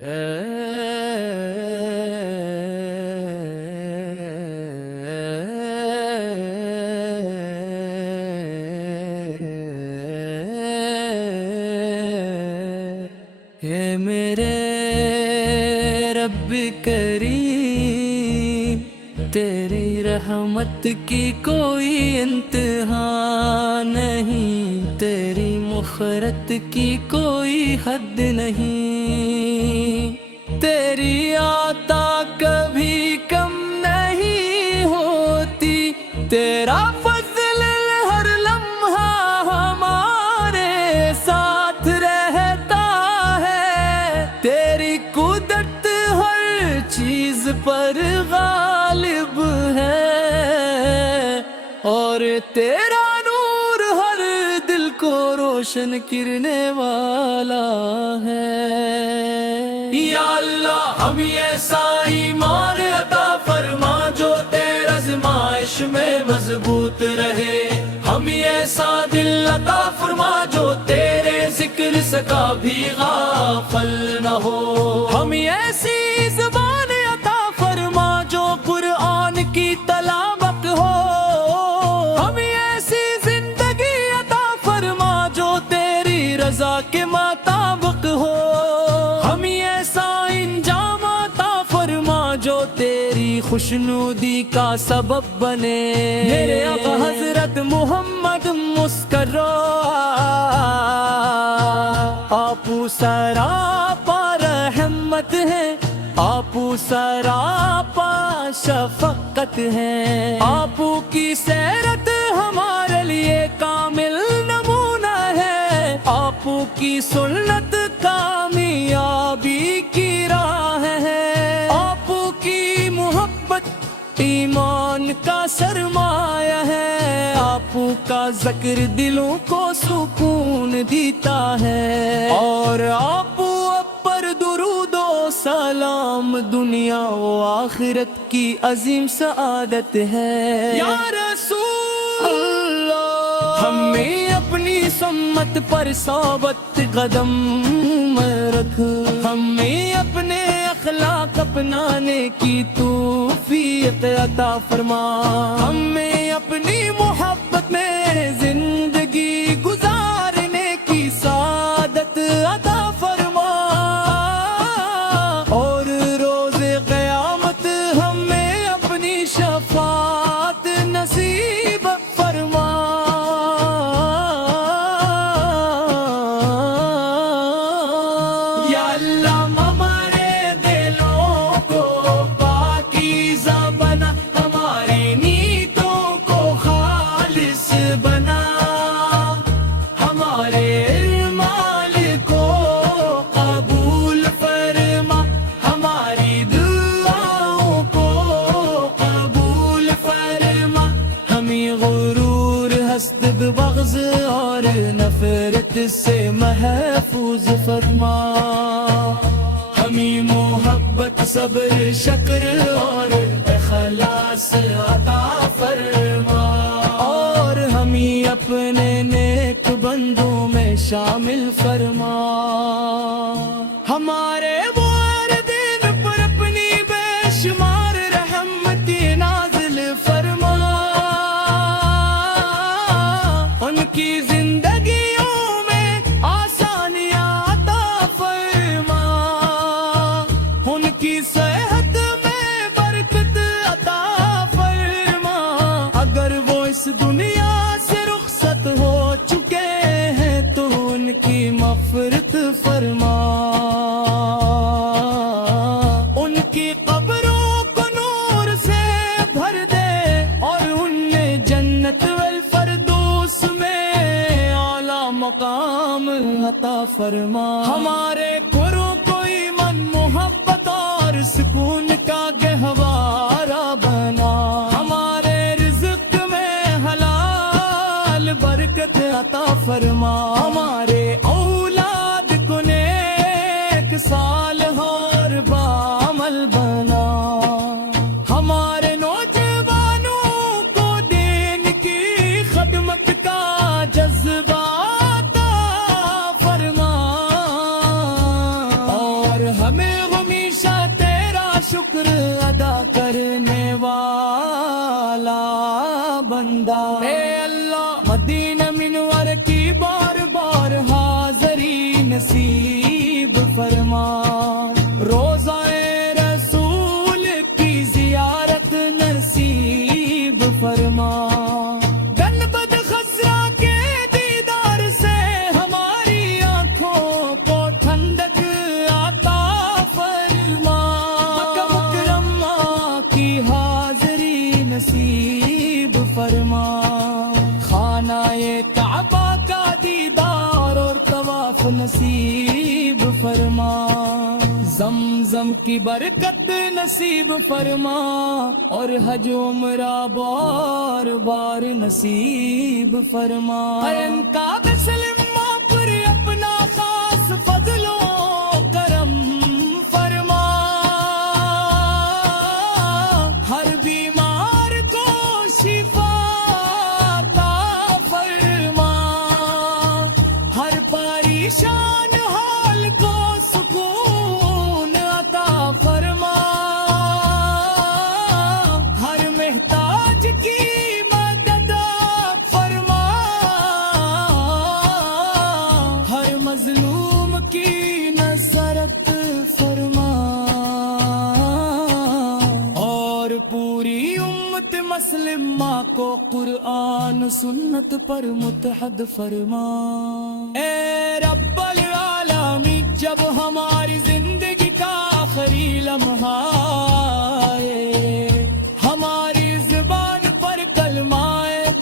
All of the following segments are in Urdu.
میرے رب کریم، تیری رحمت کی کوئی انتہا نہیں، تیری مغفرت کی کوئی حد نہیں، تیری عطا کبھی کم نہیں ہوتی، تیرا فضل ہر لمحہ ہمارے ساتھ رہتا ہے، تیری قدرت ہر چیز پر غالب ہے، اور تیرا نور ہر دل کو روشن کرنے والا ہے۔ یا اللہ ہم ایسا ایمان عطا فرما جو تیرے آزمائش میں مضبوط رہے، ہم ایسا دل عطا فرما جو تیرے ذکر سے کبھی غافل نہ ہو، ہم ایسی زبان عطا فرما جو قرآن کی تلاوت ہو، ہم ایسی زندگی عطا فرما جو تیری رضا کے مطابق ہو، ہم ایسا انجام عطا فرما جو تیری خوشنودی کا سبب بنے، میرے آقا حضرت محمد مسکرا، آپ سراپا رحمت ہے، آپ سراپا شفقت ہے، آپ کی سیرت ہمارے لیے کامل نمونہ ہے، آپ کی سنت کامیابی کی راہ ہے، آپ کی محبت ایمان کا سرمایہ ہے، آپ کا ذکر دلوں کو سکون دیتا ہے، اور آپ پر درود و سلام دنیا و آخرت کی عظیم سعادت ہے۔ یا رسول اللہ ہمیں اپنی سمت پر ثابت قدم رکھ، ہمیں اپنے اخلاق اپنانے کی توفیق عطا فرما، ہمیں اپنی محبت میں زندگی گزارنے کی سعادت عطا فرما، اور روز قیامت ہمیں اپنی شفاعت نصیب فرما۔ یا اللہ ہمارے دلوں کو پاکیزہ بنا، ہماری نیتوں کو خالص بنا، ہمارے اعمال کو قبول فرما، ہماری دعاؤں کو قبول فرما، ہمیں غرور حسد بغض اور نفرت سے محفوظ فرما، ہمیں محبت صبر شکر اور اخلاص عطا فرما، اور ہمیں اپنے نیک بندوں میں شامل فرما، ہمارے والدین پر اپنی بے شمار رحمت نازل فرما، ان کی زندگیوں میں آسانیاں عطا فرما، ان کی صحت میں برکت عطا فرما، اگر وہ اس دنیا سے رخصت ہو چکے ہیں تو ان کی مغفرت فرما، ان کی قبروں کو نور سے بھر دے، اور انہیں جنت والفردوس میں اعلیٰ مقام عطا فرما، ہمارے گھروں کو ایمان محبت اور سکون کا گہوارہ بنا، ہمارے رزق میں حلال برکت عطا فرما، ہمارے اولاد کو نیک صالح اور بعمل بنا، ہمارے نوجوانوں کو دین کی خدمت کا جذبہ عطا فرما، اور ہم میں ہمیشہ تیرا شکر ادا کرنے والا بندہ. اے اللہ مدینہ منور کی بار بار حاضری نصیب فرما. روزہ رسول کی زیارت نصیب فرما. گنبد خضرا کے دیدار سے ہماری آنکھوں کو ٹھنڈک عطا فرما. مکہ مکرمہ کی حاضری نصیب فرما. خانہ کعبہ کا دیدار اور طواف نصیب فرما. زمزم کی برکت نصیب فرما اور حج عمرہ بار بار نصیب فرما. ان کا بسلم پر اپنا خاص فضل و کرم فرما. ہر بیمار کو شفا عطا فرما. ہر پریشان حال کو سکون عطا فرما. ہر محتاج کی مدد فرما. ہر مظلوم کی نصرت فرما. اور پوری امت مسلمہ کو قرآن سنت پر متحد فرما. اے رب العالمین جب ہماری زندگی کا آخری لمحہ آئے ہماری زبان پر کلمہ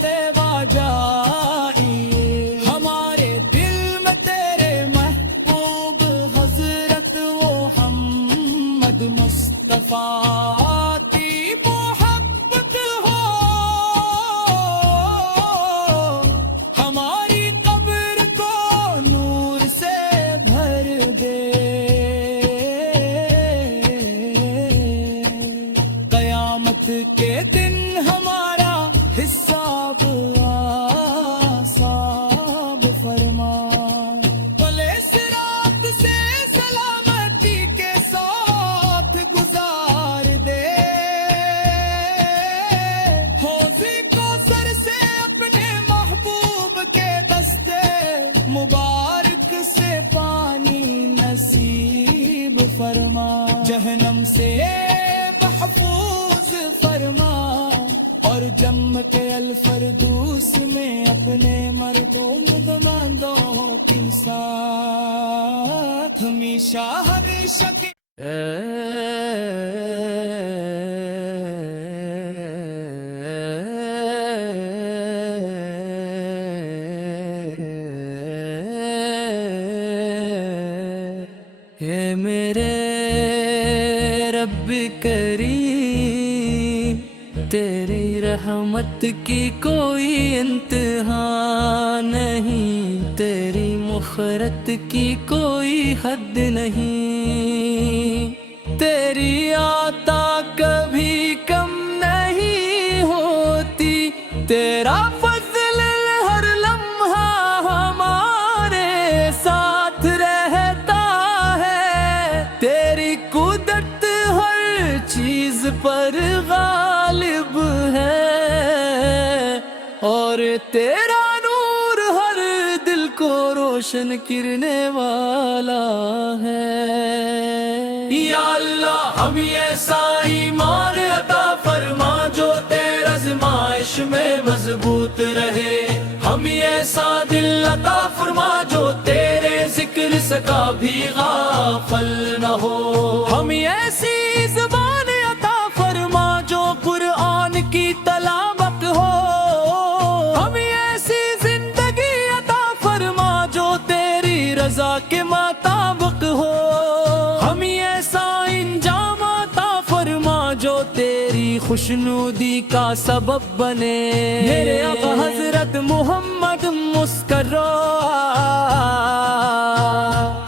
طیبہ جائے. ہمارے دل میں تیرے محبوب حضرت محمد مصطفیٰ کی محبت ہو. ہماری قبر کو نور سے بھر دے. قیامت کے دن ہمارا حساب آساب فرما. بلے صراط سے سلامتی کے ساتھ گزار دے. حوض کوثر سے اپنے محبوب کے دستے مبارک سے پانی نصیب فرما. جہنم سے محفوظ فرما اور جنت الفردوس میں اپنے مرحوم دماندوں کے ساتھ ہمیشہ ہمیشہ کے. اے میرے رب کریم تیری رحمت کی کوئی انتہا نہیں. تیری مغفرت کی کوئی حد نہیں. تیری عطا کبھی کم نہیں ہوتی. تیرا فضل ہر لمحہ ہمارے ساتھ رہتا ہے. تیری قدرت ہر چیز پر غالب ہے اور تیرا نور ہر دل کو روشن کرنے والا ہے. یا اللہ ہم ایسا ایمان عطا فرما جو تیرا آزمائش میں مضبوط رہے. ہم ایسا دل عطا فرما جو تیرے ذکر سے کبھی غافل نہ ہو. ہم ایسی زبان عطا فرما جو قرآن کی تلاوت ہو. ہم ایسی زندگی عطا فرما جو تیری رضا کے مطابق ہو. ہم ایسا انجام عطا فرما جو تیری خوشنودی کا سبب بنے. میرے آقا حضرت محمد مسکرا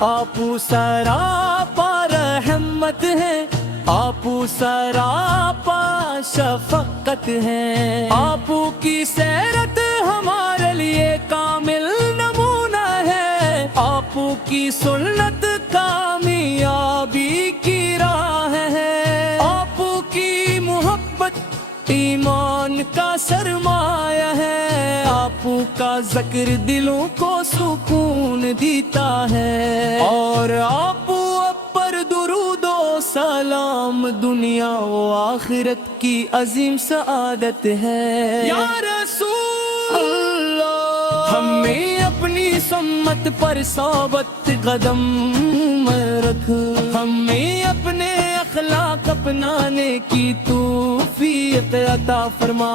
آپ سراپا رحمت ہے. آپ سراپا شفقت ہے. آپ کی سیرت ہمارے لیے کامل نمونہ ہے. آپ کی سنت کامیابی ذکر دلوں کو سکون دیتا ہے، اور آپ پر درود و سلام دنیا و آخرت کی عظیم سعادت ہے۔ یا رسول اللہ، ہمیں اپنی سمت پر ثابت قدم رکھ، ہمیں اپنے اخلاق اپنانے کی توفیق عطا فرما،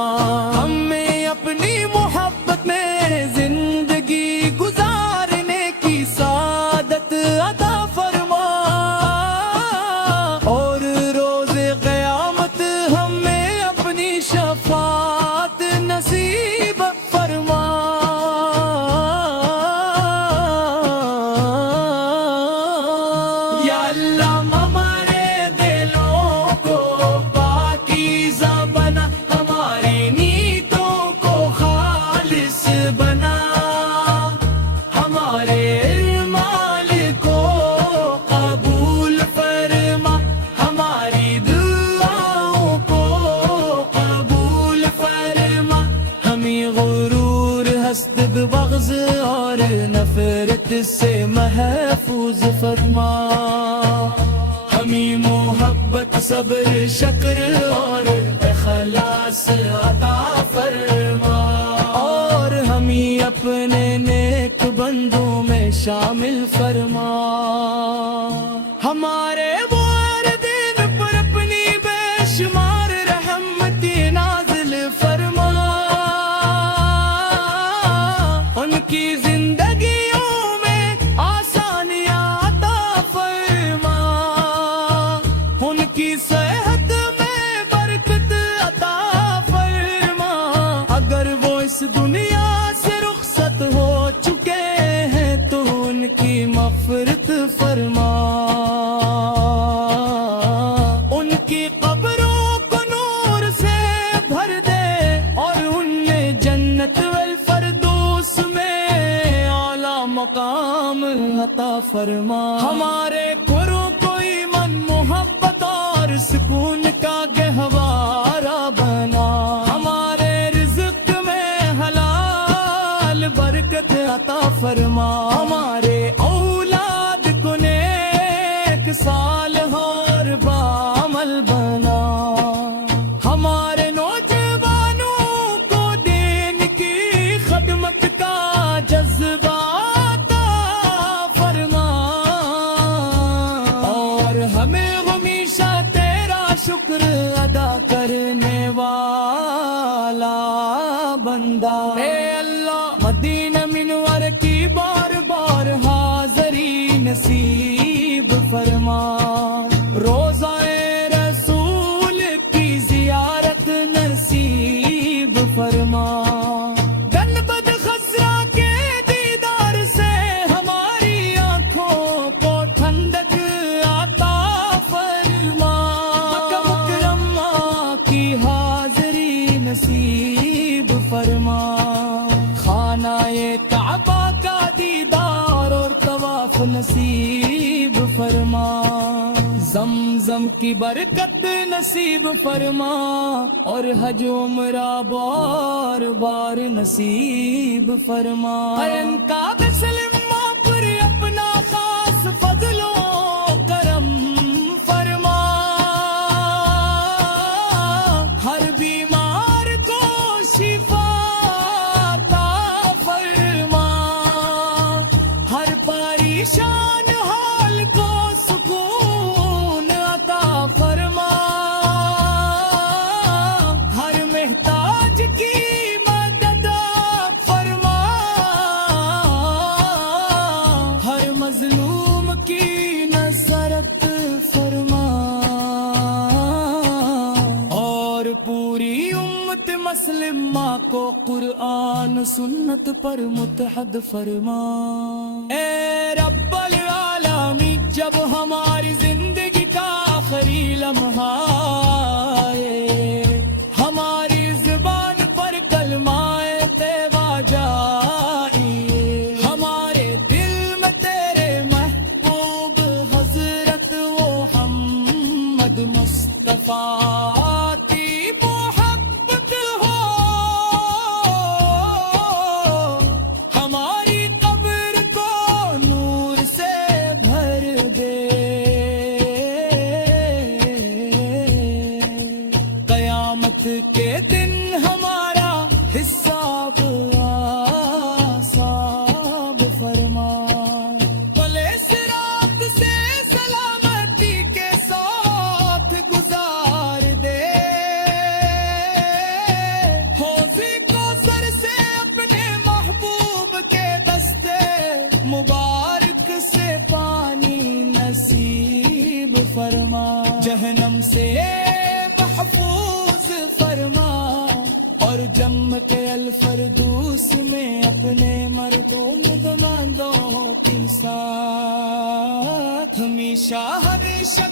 ہمیں اپنی محبت میں زندگی گزارنے کی سعادت عطا فرما، اور روز قیامت ہمیں اپنی شفاعت نصیب فرما۔ یا اللہ ہمارے دلوں کو پاکیزہ بنا، ہماری نیتوں کو خالص بنا، ہمارے اعمال کو قبول فرما، ہماری دعاؤں کو قبول فرما، ہمیں غرور، حسد، بغض اور نفرت سے محفوظ فرما، ہمیں محبت، صبر، شکر اور اخلاص عطا فرما، اور ہمیں اپنے نیک بندوں میں شامل فرما، ہمارے والدین پر اپنی بے شمار رحمت نازل فرما، ان کی زندگیوں میں آسانیاں عطا فرما، ان کی صحت میں برکت عطا فرما، اگر وہ اس دنیا سے رخصت ہو چکے ہیں تو ان کی مغفرت فرما، ان کی قبروں کو نور سے بھر دے، اور انہیں جنت والفردوس میں اعلیٰ مقام عطا فرما، ہمارے گھروں کو ایمان، محبت اور سکون کا گہوارہ بنا، ہمارے رزق میں حلال برکت عطا فرما، ہمارے اولاد کو نیک صالح اور بعمل بنا، ہمارے نوجوانوں کو دین کی خدمت کا جذبہ عطا فرما، اور ہمیں ہمیشہ تیرا شکر ادا کرنے والا بندہ، اے اللہ مدینہ منور کی بار بار حاضری نصیب فرما، روزہ رسول کی زیارت نصیب فرما، گنبد خضرا کے دیدار سے ہماری آنکھوں کو ٹھنڈک عطا فرما، مکہ مکرمہ کی حاضری نصیب فرما، خانہ کعبہ کا دیدار اور طواف نصیب فرما، زمزم کی برکت نصیب فرما، اور حج عمرہ بار بار نصیب فرما، ان کا بسلم پر اپنا خاص فضل و کرم فرما، ہر بیمار کو شفا عطا فرما، ہر پریشان حال کو سکون عطا فرما، ہر محتاج کی مدد فرما، ہر مظلوم کی نصرت فرما، اور پوری امت مسلمہ کو قرآن سنت پر متحد فرما، اے رب العالمین جب ہماری زندگی کا آخری لمحہ آئے، ہماری زبان پر کلمہ طیبہ جائے، ہمارے دل میں تیرے محبوب حضرت محمد مصطفیٰ کی محبت ہو، فرما جہنم سے محفوظ فرما اور جنت الفردوس میں اپنے مردوں مدماندوں کے ساتھ ہمیشہ ہمیشہ